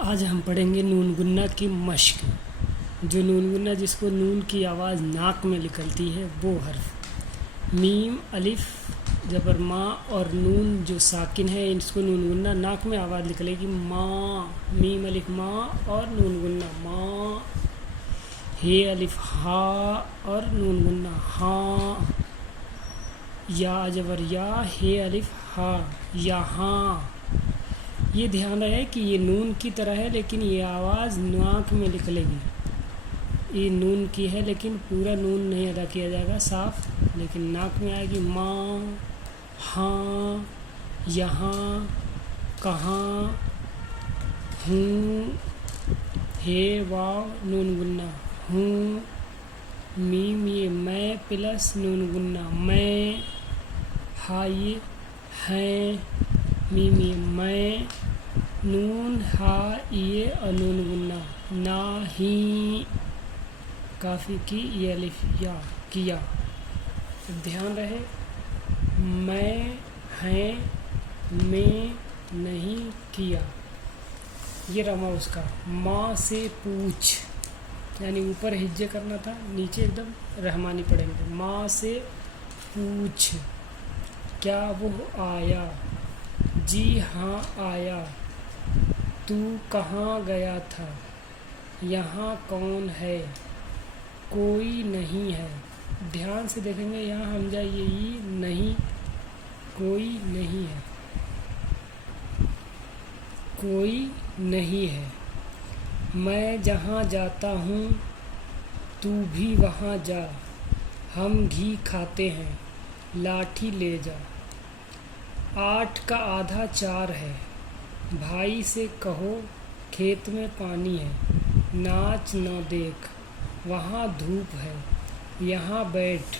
आज हम पढ़ेंगे नून गुन्ना की मश्क। जो नून गुन्ना जिसको नून की आवाज़ नाक में निकलती है वो हर्फ मीम अलिफ जबर माँ और नून जो साकिन है इसको नून गुन्ना नाक में आवाज़ निकलेगी माँ। मीम अलिफ माँ और नून गुन्ना माँ। हे अलिफ हा और नून गुन्ना हाँ। या जबर या हे अलिफ हा यहाँ। ये ध्यान रहे कि ये नून की तरह है लेकिन ये आवाज़ नाक में निकलेगी। ये नून की है लेकिन पूरा नून नहीं अदा किया जाएगा साफ, लेकिन नाक में आएगी माँ हाँ यहाँ कहाँ हूँ। हे वाव नून गुन्ना हूँ। मीम ये मैं प्लस नून गुन्ना मैं। हा ये हैं। मीम ये मैं। नून हा ये और नून गुन्ना ना ही। काफ़ी की ये अलिफ या किया। ध्यान रहे मैं हैं मैं नहीं किया। ये रमा उसका माँ से पूछ, यानी ऊपर हिज्जे करना था, नीचे एकदम रहमानी पड़ेंगे। माँ से पूछ क्या वो आया। जी हाँ आया। तू कहाँ गया था। यहाँ कौन है। कोई नहीं है। ध्यान से देखेंगे यहाँ हमजा ये नहीं, कोई नहीं है, कोई नहीं है। मैं जहाँ जाता हूँ तू भी वहाँ जा। हम घी खाते हैं लाठी ले जा। 8 का आधा 4 है। भाई से कहो खेत में पानी है। नाच न देख वहाँ धूप है, यहाँ बैठ।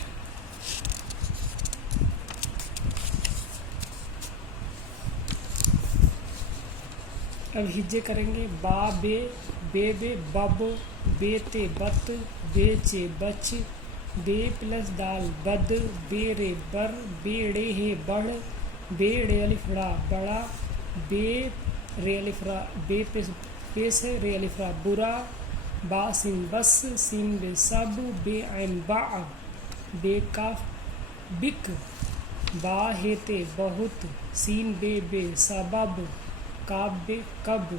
अब हिज्जे करेंगे बा बे बे बब बेते बत बेचे बच बे प्लस दाल बद बेरे बर बेड़े है बढ़ बेड़े अलिफड़ा बड़ा बे रे अलिफरा बे पेश है रे अलिफरा बुरा बा सिन बस सिन बे सब बे ऐन बा बे काफ बिक बा हेते बहुत सीन बे सबब काब बे कब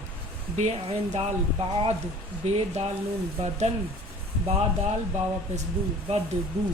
बे ऐन दाल बाद बे दाल नून बदन बा दाल बा वापस बू बद बू।